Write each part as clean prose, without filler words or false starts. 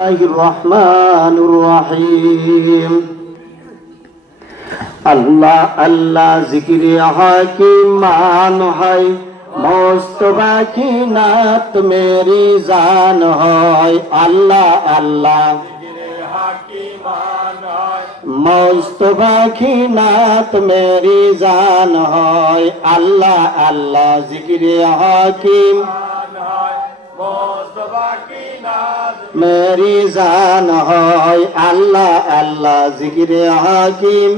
রহমানুর রহিম। আল্লাহ আল্লাহ জিকিরে হাকিম মান হয়, মোস্তফা কি নাত মেরি জান হয়। আল্লাহ আল্লাহ মোস্তফা কি নাত মেরি জান হয়। আল্লাহ আল্লাহ জিকিরে হাকিম মেরি জান হয়। আল্লাহ আল্লাহ জিকিরে হাকিম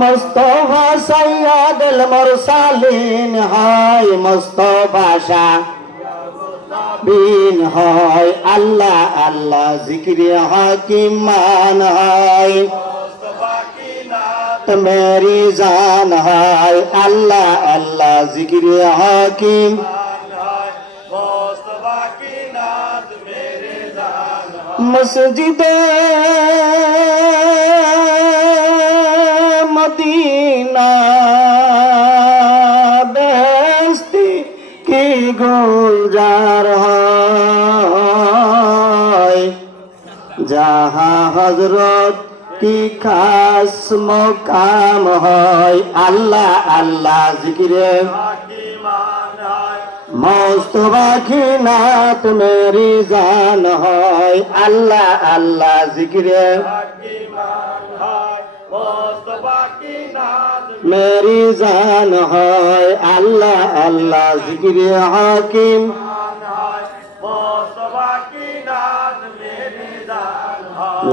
মুস্তফা সৈয়দুল মুরসালিন হয়, মুস্তফা শাফিন হয়। আল্লাহ আল্লাহ জিকিরে হাকিম মান হয়, মেরি জান হয়। আল্লাহ আল্লাহ জিকিরে হাকিম মসজিদে মদিনা বেস্তি কি গুলজার হয়, যাহা হযরত কি খাস মকাম হয়। আল্লাহ আল্লাহ জিকিরে মুস্তফা কি নাত মেরি জান হয়। আল্লাহ আল্লাহ জিকিরে মেরি জান হয়। আল্লাহ আল্লাহ জিকিরে হাকিম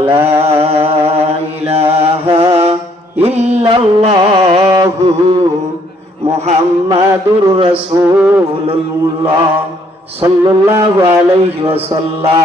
লা ইলাহা ইল্লাল্লাহু মুহাম্মাদুর রাসূলুল্লাহ সাল্লাল্লাহু আলাইহি ওয়াসাল্লাম।